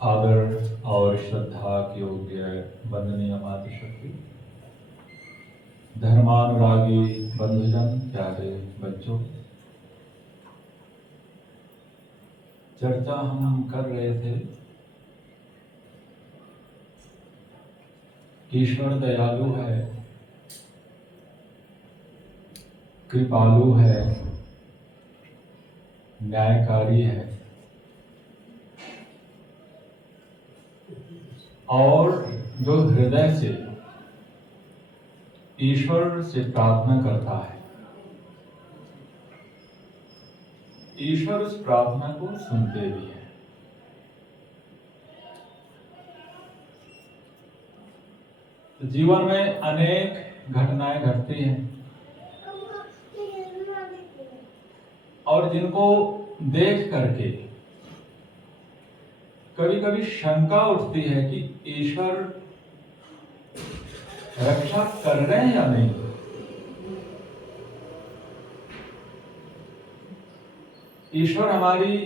आदर और श्रद्धा के योग्य वंदनीय मातृशक्ति, धर्मानुरागी बंधुजन, प्यारे बच्चों, चर्चा हम कर रहे थे कि ईश्वर दयालु है, कृपालु है, न्यायकारी है और जो हृदय से ईश्वर से प्रार्थना करता है, ईश्वर उस प्रार्थना को सुनते भी हैं। तो जीवन में अनेक घटनाएं घटती हैं और जिनको देख करके कभी कभी शंका उठती है कि ईश्वर रक्षा कर रहे हैं या नहीं। ईश्वर हमारी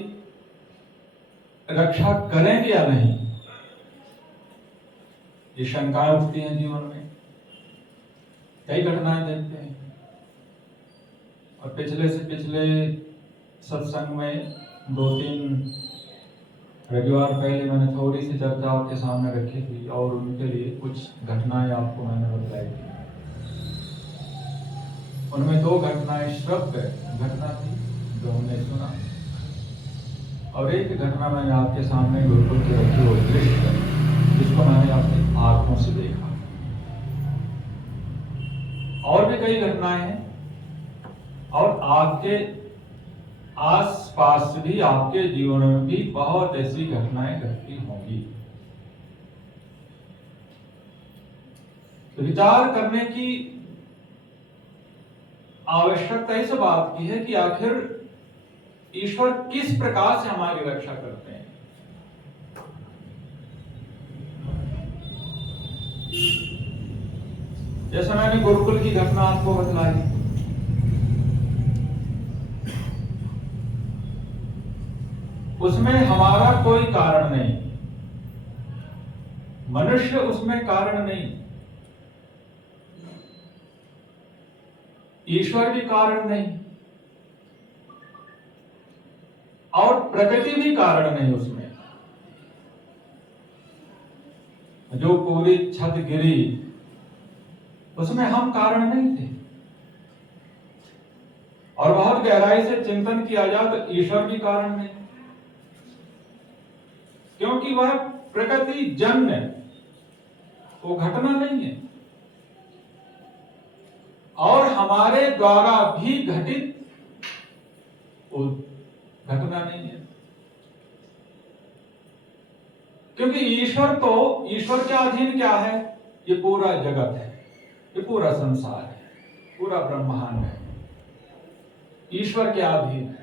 रक्षा करेंगे या नहीं, ये शंकाएं उठती हैं जीवन में। कई घटनाएं देखते हैं और पिछले से पिछले सत्संग में 2-3 रविवार पहले मैंने थोड़ी सी चर्चा आपके सामने रखी थी और उनके लिए कुछ घटनाएं आपको मैंने बताई थी। उनमें 2 घटनाएं श्रव्य घटना थी जो हमने सुना, और एक घटना मैंने आपके सामने गुरुकुल के रखी हुई दृश्य जिसको मैंने अपनी आंखों से देखा। और भी कई घटनाएं हैं और आपके आस पास भी, आपके जीवन में भी बहुत ऐसी घटनाएं घटती होंगी। तो विचार करने की आवश्यकता इस बात की है कि आखिर ईश्वर किस प्रकार से हमारी रक्षा करते हैं। जैसे मैंने गुरुकुल की घटना आपको बतलाई, उसमें हमारा कोई कारण नहीं, मनुष्य उसमें कारण नहीं, ईश्वर भी कारण नहीं और प्रकृति भी कारण नहीं। उसमें जो पूरी छत गिरी उसमें हम कारण नहीं थे। और बहुत गहराई से चिंतन किया जाए तो ईश्वर भी कारण नहीं, क्योंकि वह प्रकृति जन्य वो घटना नहीं है और हमारे द्वारा भी घटित वो घटना नहीं है। क्योंकि ईश्वर के अधीन क्या है? ये पूरा जगत है, ये पूरा संसार है, पूरा ब्रह्मांड है, ईश्वर के अधीन है।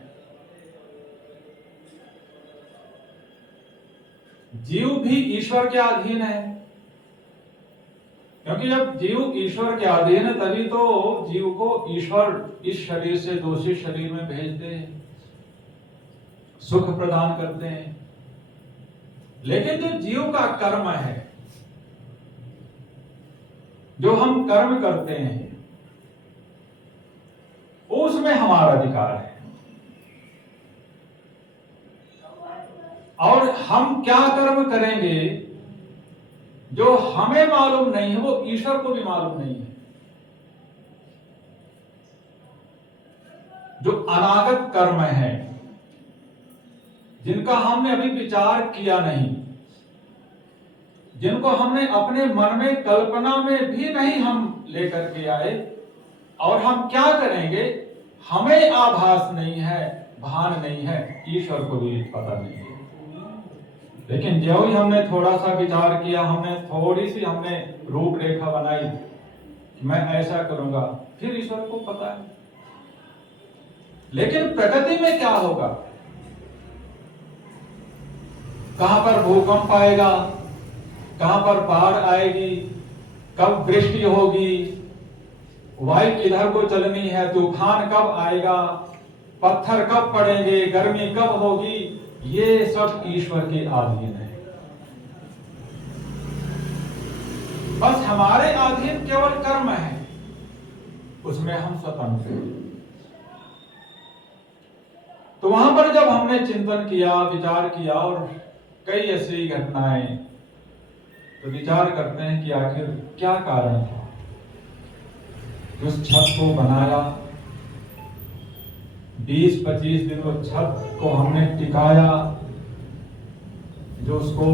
जीव भी ईश्वर के अधीन है, क्योंकि जब जीव ईश्वर के अधीन है तभी तो जीव को ईश्वर इस शरीर से दूसरे शरीर में भेजते हैं, सुख प्रदान करते हैं। लेकिन जो जीव का कर्म है, जो हम कर्म करते हैं, उसमें हमारा अधिकार है। और हम क्या कर्म करेंगे जो हमें मालूम नहीं है, वो ईश्वर को भी मालूम नहीं है। जो अनागत कर्म है, जिनका हमने अभी विचार किया नहीं, जिनको हमने अपने मन में कल्पना में भी नहीं हम लेकर के आए, और हम क्या करेंगे हमें आभास नहीं है, भान नहीं है, ईश्वर को भी पता नहीं है। लेकिन जो ही हमने थोड़ा सा विचार किया, हमने रूपरेखा बनाई कि मैं ऐसा करूंगा, फिर ईश्वर को पता है। लेकिन प्रकृति में क्या होगा, कहां पर भूकंप आएगा, कहां पर बाढ़ आएगी, कब वृष्टि होगी, वायु किधर को चलनी है, तूफान कब आएगा, पत्थर कब पड़ेंगे, गर्मी कब होगी, ये सब ईश्वर के अधीन है। बस हमारे अधीन केवल कर्म है, उसमें हम स्वतंत्र हैं। तो वहां पर जब हमने चिंतन किया, विचार किया और कई ऐसी घटनाएं, तो विचार करते हैं कि आखिर क्या कारण था। उस छत को बनाया, 20-25 दिन उस छत को हमने टिकाया, जो उसको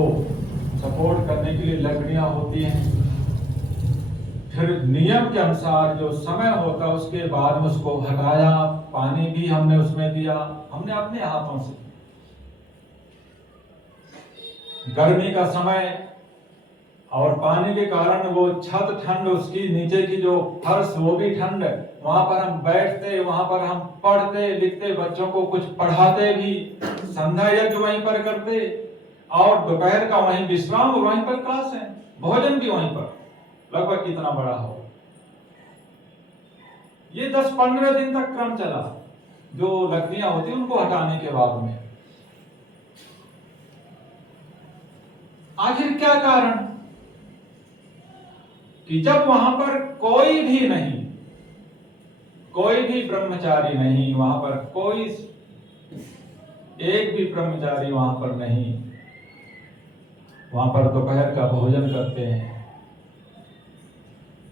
सपोर्ट करने के लिए लकड़ियां होती हैं, फिर नियम के अनुसार जो समय होता है उसके बाद में उसको हटाया, पानी भी हमने उसमें दिया, हमने अपने हाथों से। गर्मी का समय और पानी के कारण वो छत ठंड, उसकी नीचे की जो फर्श वो भी ठंड, वहां पर हम बैठते, वहां पर हम पढ़ते लिखते, बच्चों को कुछ पढ़ाते भी, संध्या यज्ञ वहीं पर करते, और दोपहर का वहीं विश्राम, वहीं पर क्लास है, भोजन भी वहीं पर, लगभग इतना बड़ा हो। ये 10-15 दिन तक क्रम चला, जो लकड़ियां होती उनको हटाने के बाद में। आखिर क्या कारण कि जब वहां पर कोई भी नहीं, कोई भी ब्रह्मचारी नहीं, वहां पर कोई एक भी ब्रह्मचारी वहां पर नहीं, वहां पर दोपहर का भोजन करते हैं,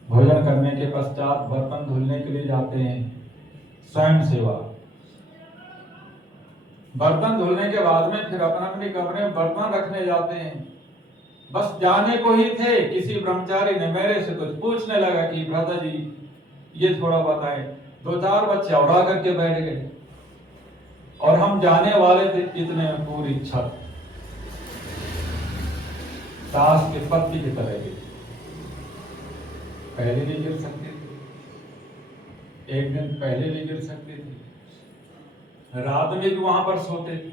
भोजन करने के पश्चात बर्तन धुलने के लिए जाते हैं, स्वयं सेवा। बर्तन धुलने के बाद में फिर अपने अपने कमरे में बर्तन रखने जाते हैं। बस जाने को ही थे, किसी ब्रह्मचारी ने मेरे से कुछ पूछने लगा कि भ्राता जी ये थोड़ा बताएं। 2-4 बच्चे और आकर के बैठ गए, और हम जाने वाले थे, इतने पूरी छत ताश के पत्ती की तरह गई। पहले भी गिर सकती थी, एक दिन पहले भी गिर सकती थी, रात में भी वहां पर सोते थे,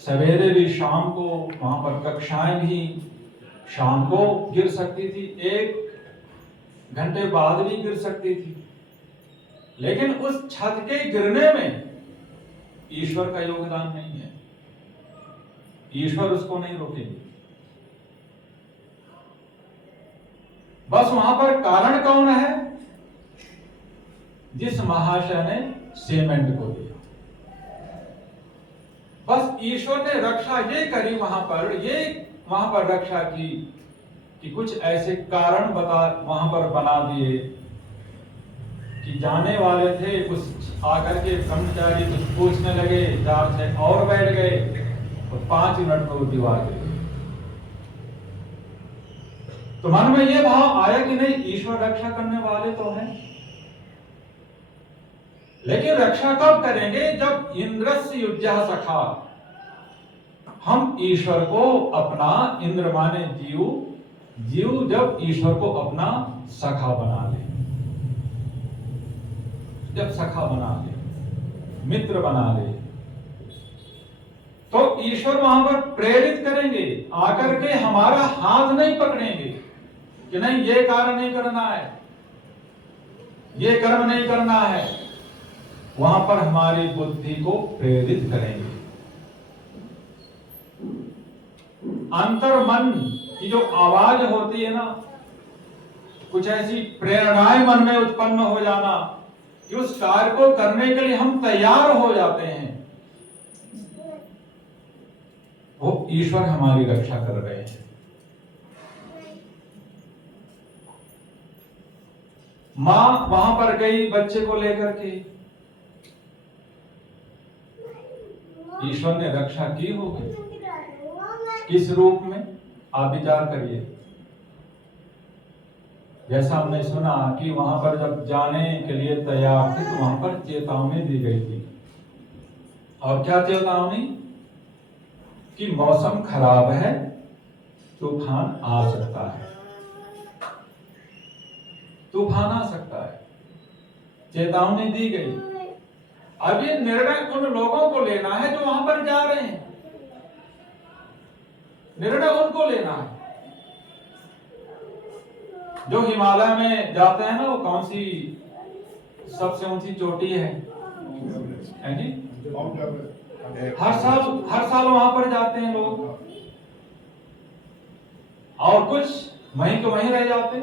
सवेरे भी, शाम को वहां पर कक्षाएं भी शाम को गिर सकती थी, 1 घंटे बाद भी गिर सकती थी। लेकिन उस छत के गिरने में ईश्वर का योगदान नहीं है, ईश्वर उसको नहीं रोकेंगे। बस वहां पर कारण कौन है? जिस महाशय ने सीमेंट को दिया। बस ईश्वर ने रक्षा ये करी वहां पर रक्षा की कि कुछ ऐसे कारण वहां पर बना दिए कि जाने वाले थे, कुछ आकर के ब्रह्मचारी कुछ पूछने लगे, 4-6 और बैठ गए, और 5 मिनट में वो दीवार गिर गई। तो मन में ये भाव आया कि नहीं, ईश्वर रक्षा करने वाले तो हैं, लेकिन रक्षा कब करेंगे? जब इंद्रस्य युज्यः सखा, हम ईश्वर को अपना, इंद्र माने जीव जब ईश्वर को अपना सखा बना ले, जब सखा बना ले, मित्र बना ले, तो ईश्वर वहां पर प्रेरित करेंगे, आकर के हमारा हाथ नहीं पकड़ेंगे कि नहीं ये कार्य नहीं करना है, ये कर्म नहीं करना है, वहां पर हमारी बुद्धि को प्रेरित करेंगे। अंतर मन की जो आवाज होती है ना, कुछ ऐसी प्रेरणाएं मन में उत्पन्न हो जाना कि उस कार्य को करने के लिए हम तैयार हो जाते हैं, वो ईश्वर हमारी रक्षा कर रहे हैं। मां वहां पर गई बच्चे को लेकर के, ईश्वर ने रक्षा की होगी, किस रूप में? आप विचार करिए। जैसा हमने सुना कि वहां पर जब जाने के लिए तैयार थे तो वहां पर चेतावनी दी गई थी, और क्या चेतावनी? कि मौसम खराब है, तूफान आ सकता है, तूफान आ सकता है, चेतावनी दी गई। अब ये निर्णय उन लोगों को लेना है जो वहां पर जा रहे हैं, निर्णय उनको लेना है। जो हिमालय में जाते हैं ना, वो कौन सी सबसे ऊंची चोटी है जी? हर साल वहां पर जाते हैं लोग, और कुछ वहीं के वहीं रह जाते।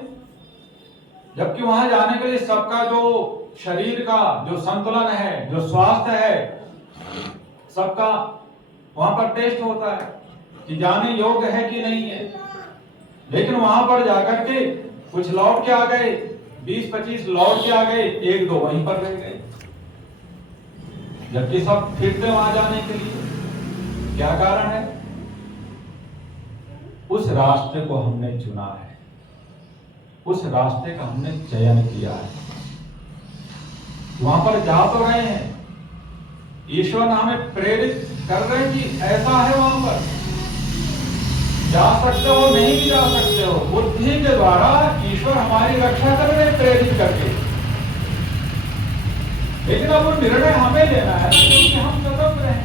जबकि वहां जाने के लिए सबका जो शरीर का जो संतुलन है, जो स्वास्थ्य है, सबका वहां पर टेस्ट होता है कि जाने योग्य है कि नहीं है। लेकिन वहां पर जाकर के कुछ लौट के आ गए, 20-25 लौट के आ गए, 1-2 वहीं पर रह गए, जबकि सब फिर थे वहां जाने के लिए। क्या कारण है? उस रास्ते को हमने चुना है, उस रास्ते का हमने चयन किया है। वहां पर जा तो रहे हैं, ईश्वर हमें प्रेरित कर रहे हैं कि ऐसा है, वहां पर जा सकते हो, नहीं भी जा सकते हो। बुद्धि के द्वारा ईश्वर हमारी रक्षा कर रहे हैं, प्रेरित करके। लेकिन अब वो निर्णय हमें लेना है, क्योंकि हम स्वतंत्र हैं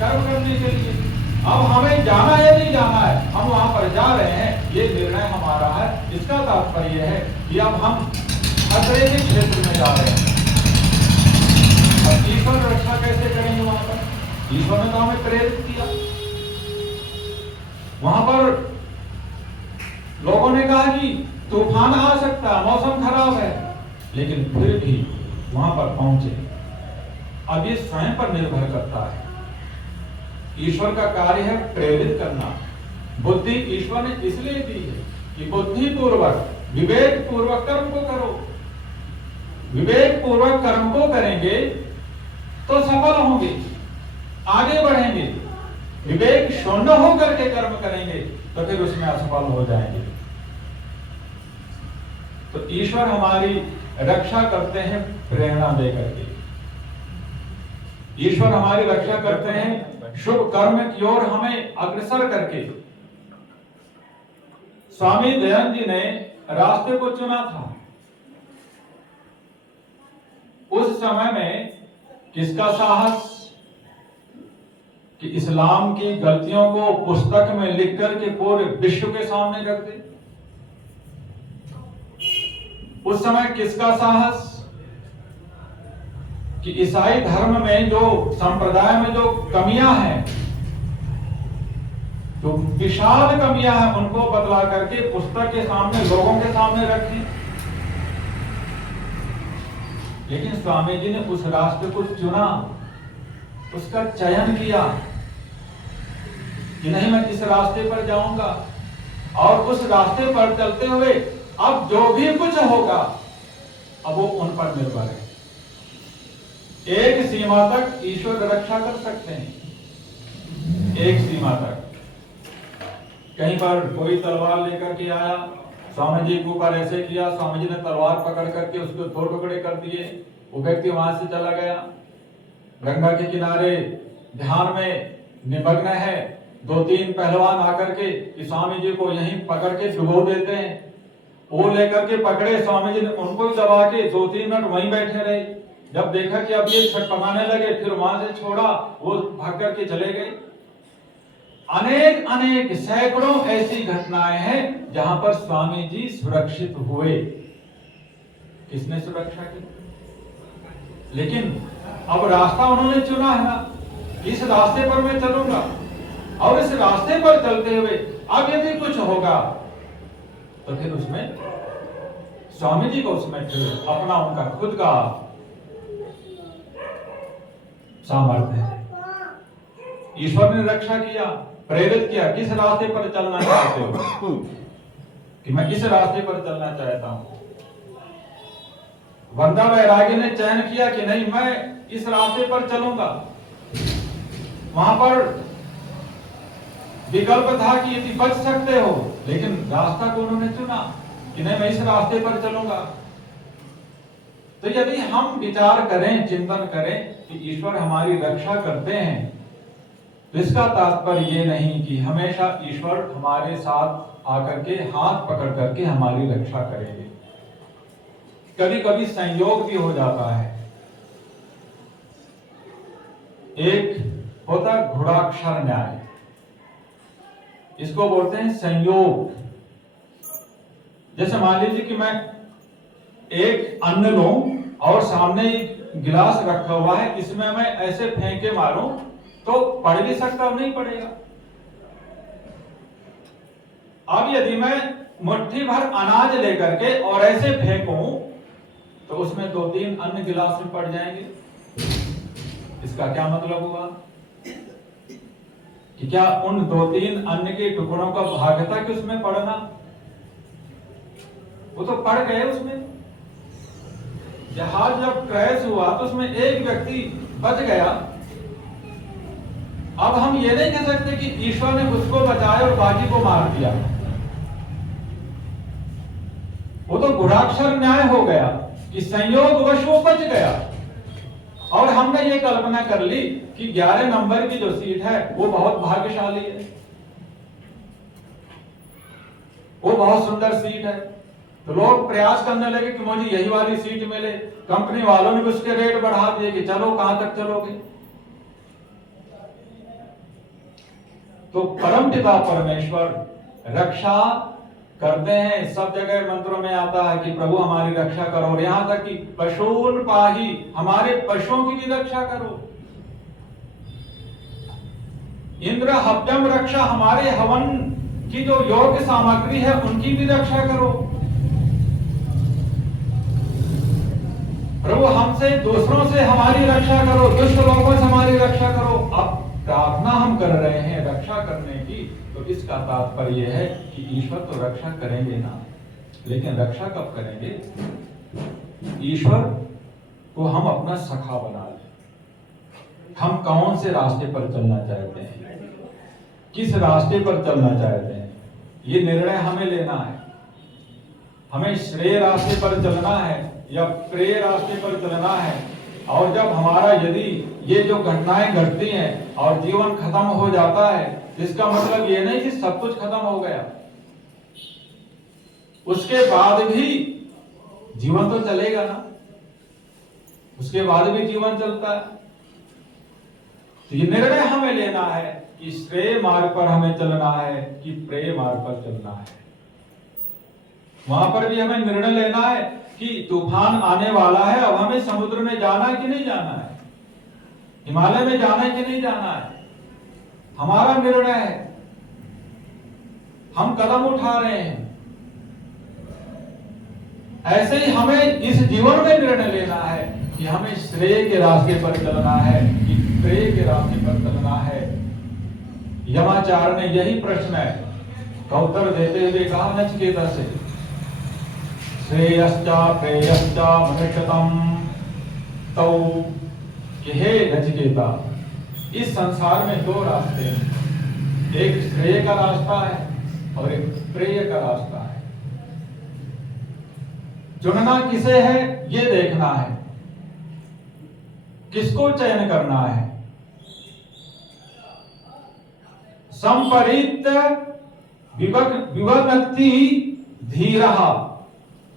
कर्म करने के लिए। अब हमें जाना है नहीं जाना है, हम वहां पर जा रहे हैं, ये निर्णय हमारा है। इसका तात्पर्य है कि अब हम खतरे के क्षेत्र में जा रहे हैं। अब ईश्वर रक्षा कैसे करेंगे वहां पर? ईश्वर ने तो हमें प्रेरित किया। वहां पर लोगों ने कहा कि तूफान आ सकता है, मौसम खराब है, लेकिन फिर भी वहां पर पहुंचे। अब ये स्वयं पर निर्भर करता है। ईश्वर का कार्य है प्रेरित करना। बुद्धि ईश्वर ने इसलिए दी है कि बुद्धि पूर्वक, विवेक पूर्वक कर्म को करो। विवेक पूर्वक कर्म को करेंगे तो सफल होंगे, आगे बढ़ेंगे। विवेक शून्य होकर के कर्म करेंगे तो फिर उसमें असफल हो जाएंगे। तो ईश्वर हमारी रक्षा करते हैं प्रेरणा देकर के। ईश्वर हमारी रक्षा करते हैं शुभ कर्म की ओर हमें अग्रसर करके। स्वामी दयानंद जी ने रास्ते को चुना था। उस समय में किसका साहस कि इस्लाम की गलतियों को पुस्तक में लिख करके पूरे विश्व के सामने रख दे। उस समय किसका साहस कि ईसाई धर्म में जो संप्रदाय में जो कमियां हैं, जो विशाल कमियां हैं, उनको बदला करके पुस्तक के सामने, लोगों के सामने रखें। लेकिन स्वामी जी ने उस रास्ते को चुना, उसका चयन किया कि नहीं, मैं इस रास्ते पर जाऊंगा। और उस रास्ते पर चलते हुए अब जो भी कुछ होगा अब वो उन पर निर्भर है। एक सीमा तक ईश्वर रक्षा कर सकते हैं, एक सीमा तक। कहीं पर कोई तलवार लेकर के आया, स्वामी जी के ऊपर ऐसे किया, स्वामी जी ने तलवार पकड़ करके उसको 2 टुकड़े कर दिए, वो व्यक्ति वहां से चला गया। गंगा के किनारे ध्यान में निमग्न है, 2-3 पहलवान आकर के स्वामी जी को यहीं पकड़ के डुबो देते हैं। वो लेकर के पकड़े, स्वामी जी ने उनको दबा के 2-3 मिनट वहीं बैठे रहे। जब देखा कि अब ये छटपटाने लगे, फिर वहां से छोड़ा, वो भाग करके चले गए। अनेक अनेक सैकड़ों ऐसी घटनाएं हैं जहां पर स्वामी जी सुरक्षित हुए। किसने सुरक्षा की? लेकिन अब रास्ता उन्होंने चुना है ना, इस रास्ते पर मैं चलूंगा। और इस रास्ते पर चलते हुए अब यदि कुछ होगा तो फिर उसमें स्वामी जी को उसमें फिर अपना उनका खुद का सामर्थ्य है। ईश्वर ने रक्षा किया, प्रेरित किया। किस रास्ते पर चलना चाहते हो? कि मैं इस रास्ते पर चलना चाहता हूं। वंदा वैरागी ने चयन किया कि नहीं, मैं इस रास्ते पर चलूंगा। वहां पर विकल्प था कि यदि बच सकते हो, लेकिन रास्ता को उन्होंने चुना कि नहीं, मैं इस रास्ते पर चलूंगा। तो यदि हम विचार करें, चिंतन करें कि ईश्वर हमारी रक्षा करते हैं, तो इसका तात्पर्य ये नहीं कि हमेशा ईश्वर हमारे साथ आकर के हाथ पकड़ करके हमारी रक्षा करेंगे। कभी कभी संयोग भी हो जाता है। एक होता है गुणाक्षर न्याय, इसको बोलते हैं संयोग। जैसे मान लीजिए कि मैं एक अन्न लूं और सामने एक गिलास रखा हुआ है, इसमें मैं ऐसे फेंके मारूं तो पड़ भी सकता और नहीं पड़ेगा। अब यदि मैं मुट्ठी भर अनाज लेकर के और ऐसे फेंकूं तो उसमें 2-3 अन्न गिलास में पड़ जाएंगे। इसका क्या मतलब हुआ कि क्या उन 2-3 अन्न के टुकड़ों का भाग्य था कि उसमें पड़ना? वो तो पड़ गए उसमें। जहाज जब क्रैश हुआ तो उसमें एक व्यक्ति बच गया। अब हम ये नहीं कह सकते कि ईश्वर ने उसको बचाया और बाकी को मार दिया। वो तो गुणाक्षर न्याय हो गया कि संयोगवश वो बच गया। और हमने ये कल्पना कर ली कि 11 नंबर की जो सीट है वो बहुत भाग्यशाली है, वो बहुत सुंदर सीट है। तो लोग प्रयास करने लगे कि मुझे यही वाली सीट मिले। कंपनी वालों ने भी उसके रेट बढ़ा दिए कि चलो कहां तक चलोगे। तो परमपिता परमेश्वर रक्षा करते हैं। सब जगह मंत्रों में आता है कि प्रभु हमारी रक्षा करो, और यहां तक कि पशून पाही, हमारे पशुओं की भी रक्षा करो। इंद्र हव्यम रक्षा, हमारे हवन की जो योग्य सामग्री है उनकी भी रक्षा करो। प्रभु हमसे, दूसरों से हमारी रक्षा करो, दुष्ट लोगों से हमारी रक्षा करो। अब प्रार्थना हम कर रहे हैं रक्षा करने की, तो इसका तात्पर्य है कि ईश्वर तो रक्षा करेंगे ना, लेकिन रक्षा कब करेंगे? ईश्वर को हम अपना सखा बना लें। हम कौन से रास्ते पर चलना चाहते हैं, किस रास्ते पर चलना चाहते हैं, ये निर्णय हमें लेना है। हमें श्रेय रास्ते पर चलना है या प्रेय रास्ते पर चलना है। और जब हमारा यदि ये जो घटनाएं घटती हैं और जीवन खत्म हो जाता है, इसका मतलब ये नहीं कि सब कुछ खत्म हो गया। उसके बाद भी जीवन तो चलेगा ना, उसके बाद भी जीवन चलता है। तो ये निर्णय हमें लेना है कि श्रेय मार्ग पर हमें चलना है कि प्रेय मार्ग पर चलना है। वहां पर भी हमें निर्णय लेना है कि तूफान आने वाला है, अब हमें समुद्र में जाना है कि नहीं जाना है, हिमालय में जाना है कि नहीं जाना है, हमारा निर्णय है। हम कदम उठा रहे हैं। ऐसे ही हमें इस जीवन में निर्णय लेना है कि हमें श्रेय के रास्ते पर चलना है कि प्रेय के रास्ते पर चलना है। यमाचार्य ने यही प्रश्न है का उत्तर देते हुए कहा नचिकेता से, श्रेयश्च प्रेयश्च मनुष्यतम, तो कि हे नचिकेता, इस संसार में 2 रास्ते हैं, एक श्रेय का रास्ता है और एक प्रेय का रास्ता है। चुनना किसे है ये देखना है, किसको चयन करना है। संपरीत विवनक्ति धीरहा,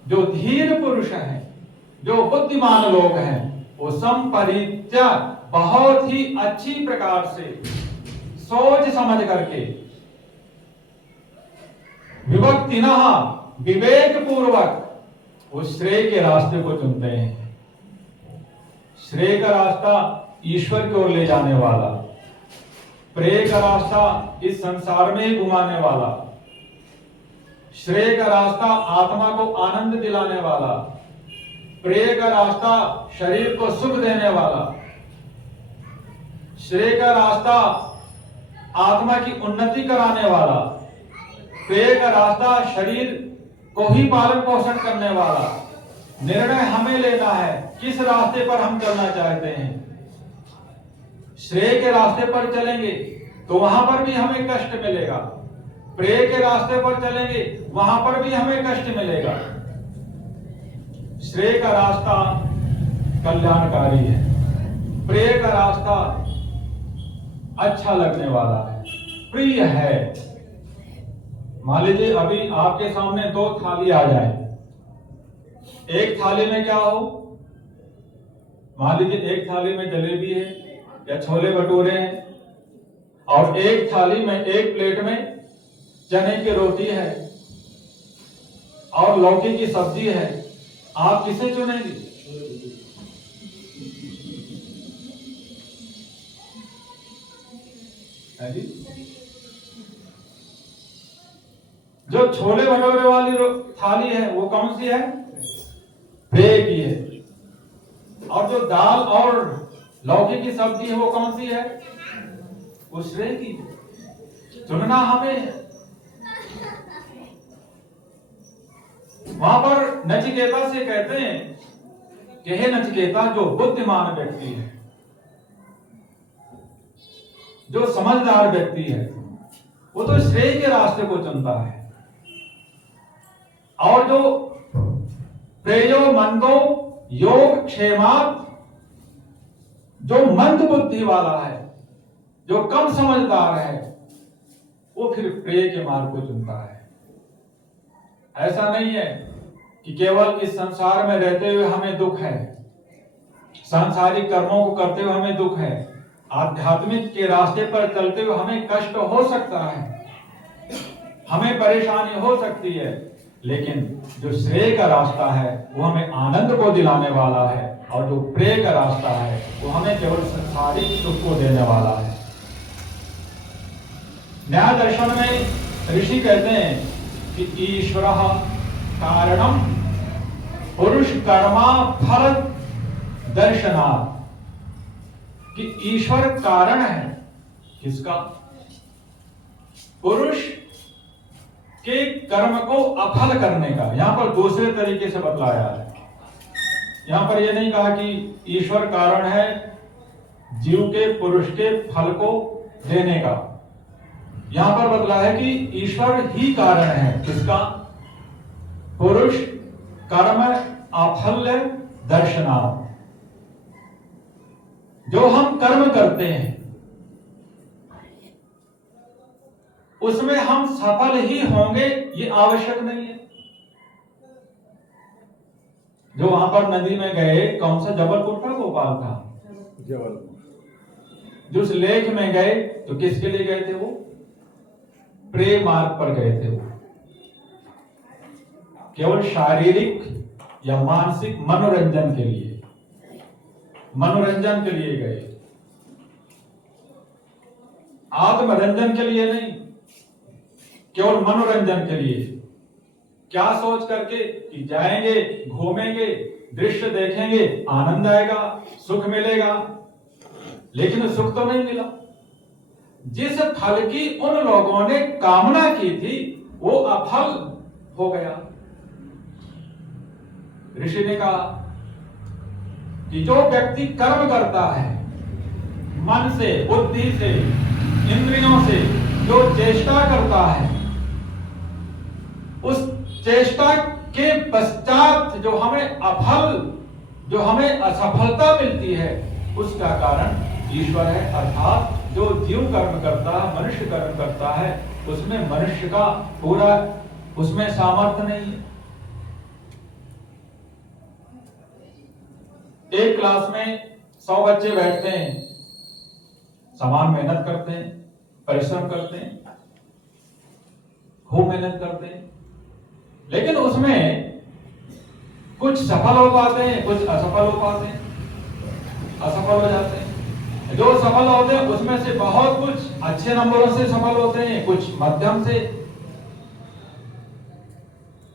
जो धीर पुरुष हैं, जो बुद्धिमान लोग हैं, वो संपरीत्य बहुत ही अच्छी प्रकार से सोच समझ करके विभक्तिना विवेक पूर्वक वो श्रेय के रास्ते को चुनते हैं। श्रेय का रास्ता ईश्वर की ओर ले जाने वाला, प्रेय का रास्ता इस संसार में ही घुमाने वाला, श्रेय का रास्ता आत्मा को आनंद दिलाने वाला, प्रेय का रास्ता शरीर को सुख देने वाला, श्रेय का रास्ता आत्मा की उन्नति कराने वाला, प्रेय का रास्ता शरीर को ही पालन पोषण करने वाला। निर्णय हमें लेना है किस रास्ते पर हम चलना चाहते हैं। श्रेय के रास्ते पर चलेंगे तो वहां पर भी हमें कष्ट मिलेगा, प्रेय के रास्ते पर चलेंगे वहां पर भी हमें कष्ट मिलेगा। श्रेय का रास्ता कल्याणकारी है, प्रेय का रास्ता अच्छा लगने वाला है, प्रिय है। मान लीजिए अभी आपके सामने 2 थाली आ जाए, एक थाली में क्या हो, मान लीजिए एक थाली में जलेबी है या छोले भटूरे हैं, और एक थाली में, एक प्लेट में चने की रोटी है और लौकी की सब्जी है। आप किसे चुनेंगे? जो छोले भटूरे वाली थाली है वो कौन सी है? प्रे की है। और जो दाल और लौकी की सब्जी है वो कौन सी है? वो श्रेय की। चुनना हमें। वहां पर नचिकेता से कहते हैं कि हे नचिकेता, जो बुद्धिमान व्यक्ति है, जो समझदार व्यक्ति है, वो तो श्रेय के रास्ते को चुनता है। और जो प्रेयो मंदो योग क्षेमात, जो मंद बुद्धि वाला है, जो कम समझदार है, वो फिर प्रेय के मार्ग को चुनता है। ऐसा नहीं है कि केवल इस संसार में रहते हुए हमें दुख है, सांसारिक कर्मों को करते हुए हमें दुख है, आध्यात्मिक के रास्ते पर चलते हुए हमें कष्ट हो सकता है, हमें परेशानी हो सकती है, लेकिन जो श्रेय का रास्ता है वो हमें आनंद को दिलाने वाला है, और जो प्रेय का रास्ता है वो हमें केवल संसारिक सुख को देने वाला है। न्याय दर्शन में ऋषि कहते हैं कि ईश्वरः कारणम पुरुष कर्मा फल दर्शनात्, कि ईश्वर कारण है किसका? पुरुष के कर्म को अफल करने का। यहां पर दूसरे तरीके से बतलाया है। यहां पर यह नहीं कहा कि ईश्वर कारण है जीव के, पुरुष के फल को देने का। यहां पर बतला है कि ईश्वर ही कारण है किसका? पुरुष कर्म अफल दर्शनात्, जो हम कर्म करते हैं उसमें हम सफल ही होंगे ये आवश्यक नहीं है। जो वहां पर नदी में गए, कौन सा जबलपुर था, भोपाल था? जबलपुर। जो उस लेक में गए तो किसके लिए गए थे? वो प्रेम मार्ग पर गए थे। वो केवल शारीरिक या मानसिक मनोरंजन के लिए, मनोरंजन के लिए गए, आत्मरंजन के लिए नहीं, केवल मनोरंजन के लिए। क्या सोच करके कि जाएंगे, घूमेंगे, दृश्य देखेंगे, आनंद आएगा, सुख मिलेगा, लेकिन सुख तो नहीं मिला। जिस फल की उन लोगों ने कामना की थी वो अफल हो गया। ऋषि ने कहा कि जो व्यक्ति कर्म करता है मन से, बुद्धि से, इंद्रियों से, जो चेष्टा करता है, उस चेष्टा के पश्चात जो हमें अफल, जो हमें असफलता मिलती है, उसका कारण ईश्वर है। अर्थात जो जीव कर्म करता है, मनुष्य कर्म करता है, उसमें मनुष्य का पूरा उसमें सामर्थ्य नहीं है। एक क्लास में 100 बच्चे बैठते हैं, समान मेहनत करते हैं, परिश्रम करते हैं, खूब मेहनत करते हैं, लेकिन उसमें कुछ सफल हो पाते हैं, कुछ असफल हो पाते हैं, असफल हो जाते हैं। जो सफल होते हैं उसमें से बहुत कुछ अच्छे नंबरों से सफल होते हैं, कुछ मध्यम से।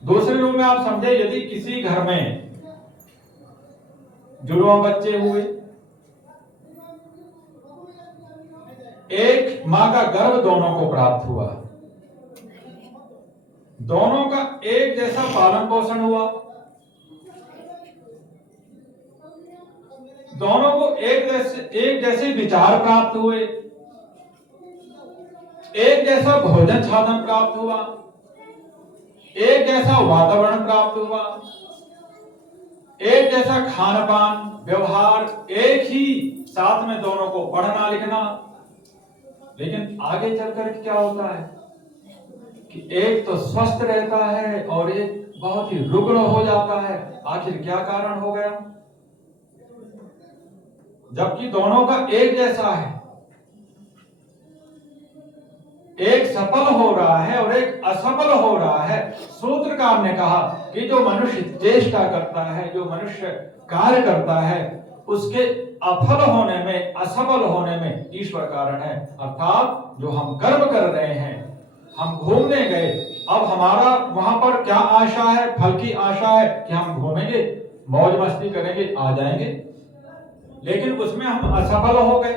दूसरे रूप में आप समझे, यदि किसी घर में जुड़वा बच्चे हुए, एक मां का गर्भ दोनों को प्राप्त हुआ, दोनों का एक जैसा पालन पोषण हुआ, दोनों को एक जैसे विचार प्राप्त हुए, एक जैसा भोजन साधन प्राप्त हुआ, एक जैसा वातावरण प्राप्त हुआ, एक जैसा खान पान व्यवहार, एक ही साथ में दोनों को पढ़ना लिखना। लेकिन आगे चलकर क्या होता है कि एक तो स्वस्थ रहता है और एक बहुत ही रुग्ण हो जाता है। आखिर क्या कारण हो गया? जबकि दोनों का एक जैसा है, एक सफल हो रहा है और एक असफल हो रहा है। सूत्रकार ने कहा कि जो मनुष्य चेष्टा करता है, जो मनुष्य कार्य करता है, उसके अफल होने में, असफल होने में ईश्वर कारण है। अर्थात जो हम कर्म कर रहे हैं, हम घूमने गए, अब हम हमारा वहां पर क्या आशा है, फल की आशा है कि हम घूमेंगे, मौज मस्ती करेंगे, आ जाएंगे, लेकिन उसमें हम असफल हो गए,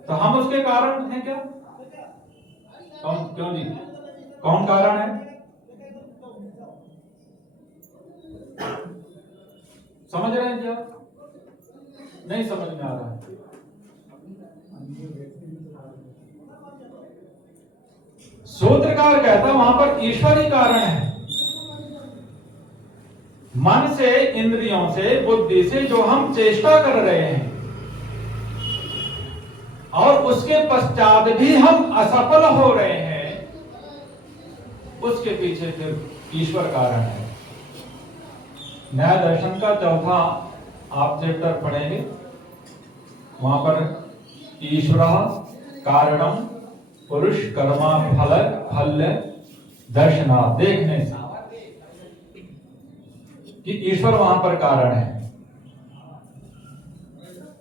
तो हम उसके कारण हैं क्या? क्यों जी, कौन कारण है? समझ रहे हैं क्या? नहीं समझ में आ रहा है। सूत्रकार कहता वहां पर ईश्वर ही कारण है। मन से, इंद्रियों से, बुद्धि से जो हम चेष्टा कर रहे हैं और उसके पश्चात भी हम असफल हो रहे हैं, उसके पीछे फिर ईश्वर कारण है। न्याय दर्शन का चौथा आप चैप्टर पढ़ेंगे, वहां पर ईश्वर कारणम पुरुष कर्मा फल दर्शना, देखने से कि ईश्वर वहां पर कारण है।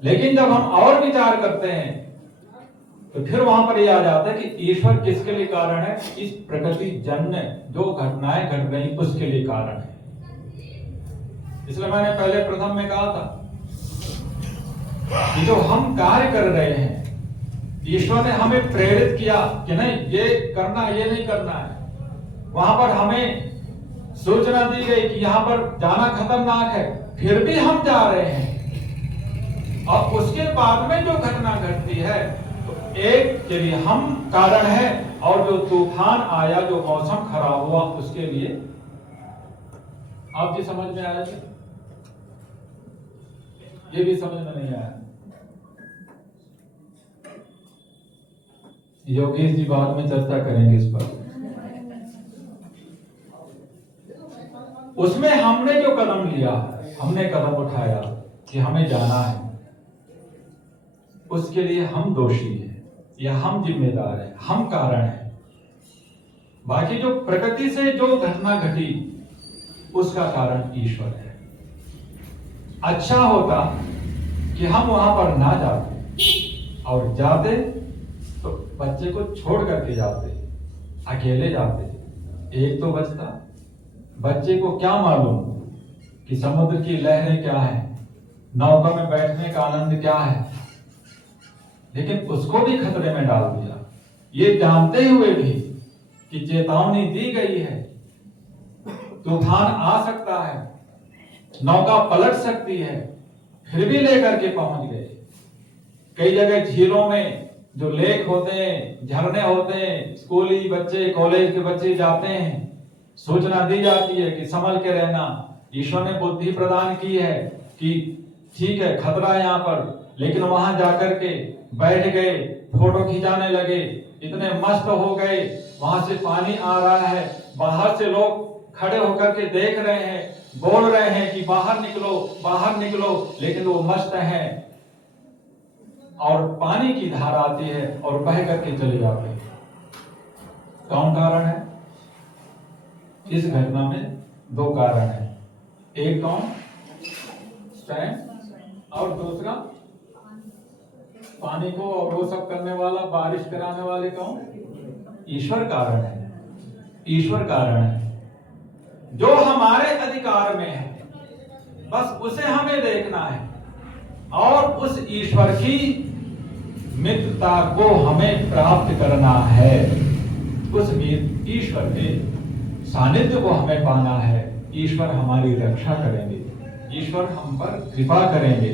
लेकिन जब हम और विचार करते हैं तो फिर वहां पर यह आ जाता है कि ईश्वर किसके लिए कारण है? इस प्रकृति जन्य जो घटनाएं घट रही उसके लिए कारण है। इसलिए मैंने पहले प्रथम में कहा था कि जो हम कार्य कर रहे हैं, ईश्वर ने हमें प्रेरित किया कि नहीं ये करना, ये नहीं करना है। वहां पर हमें सूचना दी गई कि यहां पर जाना खतरनाक है, फिर भी हम जा रहे हैं। और उसके बाद में जो घटना घटती है तो एक के लिए हम कारण है, और जो तूफान आया, जो मौसम खराब हुआ, उसके लिए आपकी समझ में आया? ये भी समझ में नहीं आया। योगेश जी बाद में चर्चा करेंगे इस पर। उसमें हमने जो कदम लिया, हमने कदम उठाया कि हमें जाना है, उसके लिए हम दोषी हैं या हम जिम्मेदार हैं, हम कारण हैं। बाकी जो प्रकृति से जो घटना घटी उसका कारण ईश्वर है। अच्छा होता कि हम वहां पर ना जाते, और जाते तो बच्चे को छोड़ करके जाते, अकेले जाते, एक तो बचता। बच्चे को क्या मालूम कि समुद्र की लहरें क्या है, नौका में बैठने का आनंद क्या है, लेकिन उसको भी खतरे में डाल दिया, ये जानते हुए भी कि चेतावनी दी गई है, तूफान आ सकता है, नौका पलट सकती है, फिर भी लेकर के पहुंच गए। कई जगह झीलों में जो लेक होते हैं, झरने होते हैं, स्कूली बच्चे, कॉलेज के बच्चे जाते हैं, सूचना दी जाती है कि संभल के रहना। ईश्वर ने बुद्धि प्रदान की है कि ठीक है खतरा है यहाँ पर, लेकिन वहां जाकर के बैठ गए, फोटो खिंचाने लगे, इतने मस्त हो गए, वहां से पानी आ रहा है, बाहर से लोग खड़े होकर के देख रहे हैं, बोल रहे हैं कि बाहर निकलो, बाहर निकलो, लेकिन वो मस्त हैं, और पानी की धार आती है और बह करके चले जाते हैं। कौन कारण है? इस घटना में दो कारण है, एक कौन? स्टैंड, और दूसरा पानी को और वो सब करने वाला, बारिश कराने वाले कौन? ईश्वर कारण है। ईश्वर कारण है जो हमारे अधिकार में है, बस उसे हमें देखना है, और उस ईश्वर की मित्रता को हमें प्राप्त करना है। उस ईश्वर के सानिध्य को हमें पाना है। ईश्वर हमारी रक्षा करेंगे, ईश्वर हम पर कृपा करेंगे,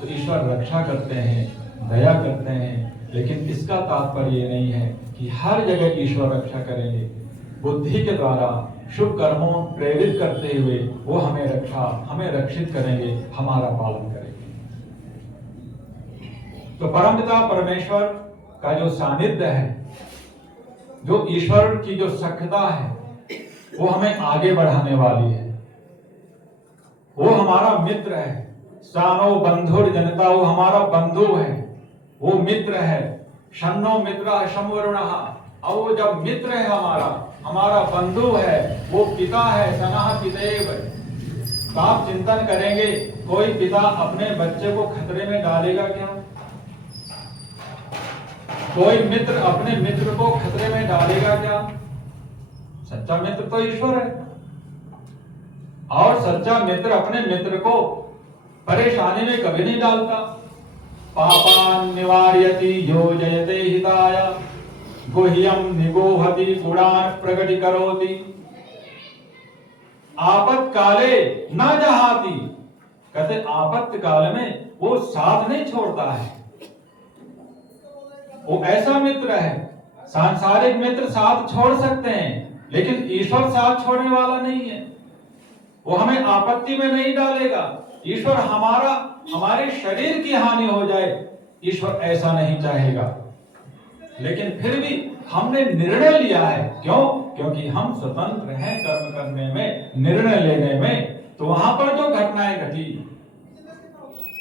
तो ईश्वर रक्षा करते हैं, दया करते हैं, लेकिन इसका तात्पर्य ये नहीं है कि हर जगह ईश्वर रक्षा करेंगे। बुद्धि के द्वारा शुभ कर्मों प्रेरित करते हुए वो हमें रक्षित करेंगे, हमारा पालन करेंगे। तो परमपिता परमेश्वर का जो सानिध्य है, जो ईश्वर की जो सख्यता है, वो हमें आगे बढ़ाने वाली है। वो हमारा मित्र है। सानो बंधुर जनता, वो हमारा बंधु है, वो मित्र है। शन्नो मित्र शमवरुणः, और वो जब मित्र है हमारा बंधु है, वो पिता है, सनः पितेव। तो आप चिंतन करेंगे, कोई पिता अपने बच्चे को खतरे में डालेगा क्या? कोई मित्र अपने मित्र को खतरे में डालेगा क्या? सच्चा मित्र तो ईश्वर है। और सच्चा मित्र अपने मित्र को परेशानी में कभी नहीं डालता। पापान निवारयति योजयते हिताय गुह्यम निगोहति गुणान प्रकटीकरोति। आपत काले न जहाती, कहते आपत्त काल में वो साथ नहीं छोड़ता है। वो ऐसा मित्र है। सांसारिक मित्र साथ छोड़ सकते हैं, लेकिन ईश्वर साथ छोड़ने वाला नहीं है। वो हमें आपत्ति में नहीं डालेगा। ईश्वर हमारे शरीर की हानि हो जाए, ईश्वर ऐसा नहीं चाहेगा। लेकिन फिर भी हमने निर्णय लिया है। क्यों? क्योंकि हम स्वतंत्र हैं कर्म करने में, निर्णय लेने में। तो वहां पर जो घटनाएं घटी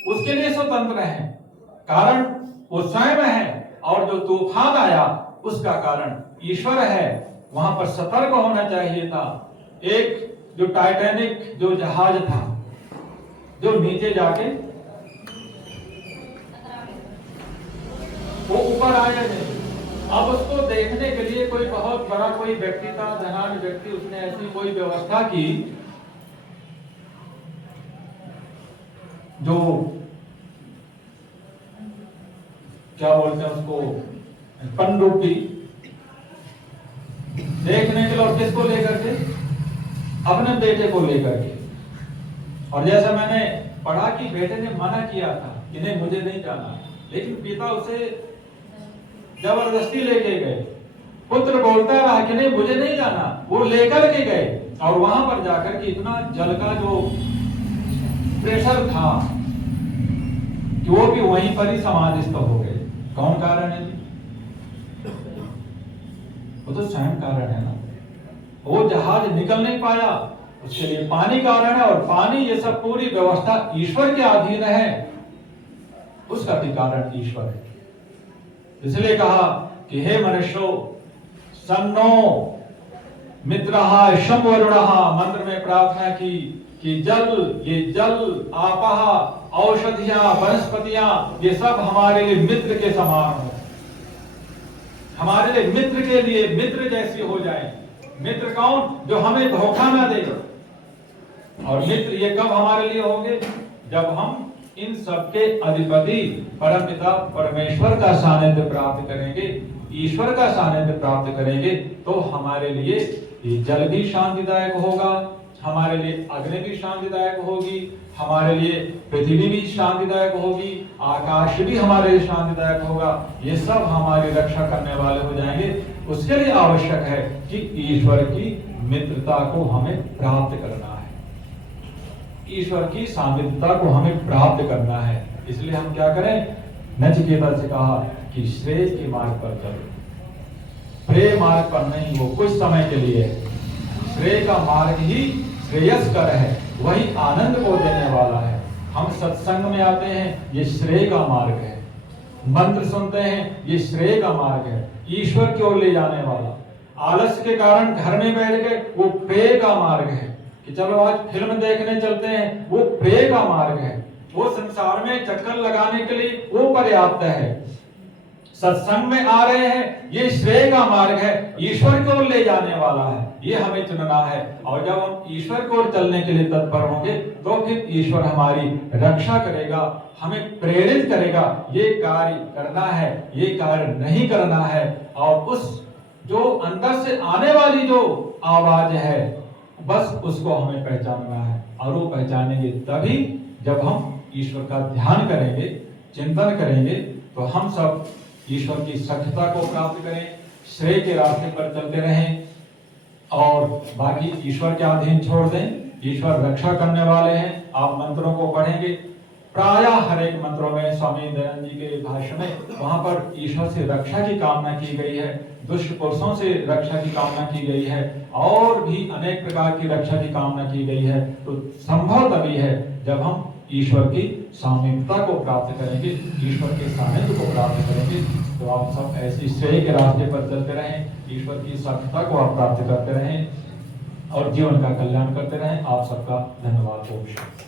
उसके लिए स्वतंत्र है। कारण वो स्वयं है, और जो तूफान आया उसका कारण ईश्वर है। वहां पर सतर्क होना चाहिए था। एक जो टाइटैनिक जो जहाज था, जो नीचे जाके वो ऊपर आया नहीं। अब उसको देखने के लिए कोई बहुत बड़ा कोई व्यक्ति था, धनाढ्य व्यक्ति, उसने ऐसी कोई व्यवस्था की जो क्या बोलते हैं उसको, पनडुब्बी देखने के लिए। और किसको लेकर के? अपने बेटे को लेकर के। और जैसा मैंने पढ़ा कि बेटे ने मना किया था कि नहीं मुझे नहीं जाना, लेकिन पिता उसे जबरदस्ती लेके गए। पुत्र बोलता रहा कि नहीं मुझे नहीं जाना, वो लेकर के गए। और वहां पर जाकर के इतना जल का जो प्रेशर था कि वो भी वहीं पर ही समाधिस्थ हो गए। कौन कारण है? वो तो स्वयं कारण है ना। वो जहाज निकल नहीं पाया, उसके लिए पानी कारण है। और पानी ये सब पूरी व्यवस्था ईश्वर के अधीन है, उसका भी कारण ईश्वर है। इसलिए कहा कि हे मनुष्यो सन्नो मित्रहा शम वरुणहा, मंत्र में प्रार्थना की कि जल, ये जल, आपहा, औषधियां, वनस्पतियां, ये सब हमारे लिए मित्र के समान हो। हमारे लिए मित्र के लिए मित्र जैसी हो जाए। मित्र कौन? जो हमें धोखा ना दे। और मित्र ये कब हमारे लिए होंगे? जब हम इन सबके अधिपति परमपिता परमेश्वर का सानिध्य प्राप्त करेंगे, ईश्वर का सानिध्य प्राप्त करेंगे, तो हमारे लिए ये जल भी शांतिदायक होगा, हमारे लिए अग्नि भी शांतिदायक होगी, हमारे लिए पृथ्वी भी शांतिदायक होगी, आकाश भी हमारे लिए शांतिदायक होगा। ये सब हमारी रक्षा करने वाले हो जाएंगे। उसके लिए आवश्यक है कि ईश्वर की मित्रता को हमें प्राप्त करना है, ईश्वर की सानिध्यता को हमें प्राप्त करना है। इसलिए हम क्या करें? नचिकेता से कहा कि श्रेय के मार्ग पर चलो, प्रेम मार्ग पर नहीं। वो कुछ समय के लिए है। श्रेय का मार्ग ही श्रेयस्कर है, वही आनंद को देने वाला है। हम सत्संग में आते हैं, ये श्रेय का मार्ग है। मंत्र सुनते हैं, ये श्रेय का मार्ग है, ईश्वर की ओर ले जाने वाला। आलस्य के कारण घर में बैठ गए, वो प्रेय का मार्ग है कि चलो आज फिल्म देखने चलते हैं, वो प्रेय का मार्ग है। वो संसार में चक्कर लगाने के लिए वो पर्याप्त है। सत्संग में आ रहे हैं, ये श्रेय का मार्ग है, ईश्वर की ओर ले जाने वाला है, ये हमें चुनना है। और जब हम ईश्वर की ओर चलने के लिए तत्पर होंगे, तो फिर ईश्वर हमारी रक्षा करेगा, हमें प्रेरित करेगा, ये कार्य करना है, ये कार्य नहीं करना है। और उस जो अंदर से आने वाली जो आवाज है, बस उसको हमें पहचानना है। और वो पहचानेंगे तभी जब हम ईश्वर का ध्यान करेंगे, चिंतन करेंगे, तो हम सब ईश्वर की सख्यता को प्राप्त करें, श्रेय के रास्ते पर चलते रहें और बाकी ईश्वर के अधीन छोड़ दें। ईश्वर रक्षा करने वाले हैं। आप मंत्रों को पढ़ेंगे, प्रायः हर एक मंत्रों में स्वामी दयानंद जी के भाष्य में वहां पर ईश्वर से रक्षा की कामना की गई है, दुष्ट पुरुषों से रक्षा की कामना की गई है, और भी अनेक प्रकार की रक्षा की कामना की गई है। तो संभव तभी है जब हम ईश्वर की सामीप्यता को प्राप्त करेंगे, ईश्वर के सानिध्य को प्राप्त करेंगे। तो आप सब ऐसी श्रेय के रास्ते पर चलते रहें, ईश्वर की सख्यता को आप प्राप्त करते रहें और जीवन का कल्याण करते रहें। आप सबका धन्यवाद।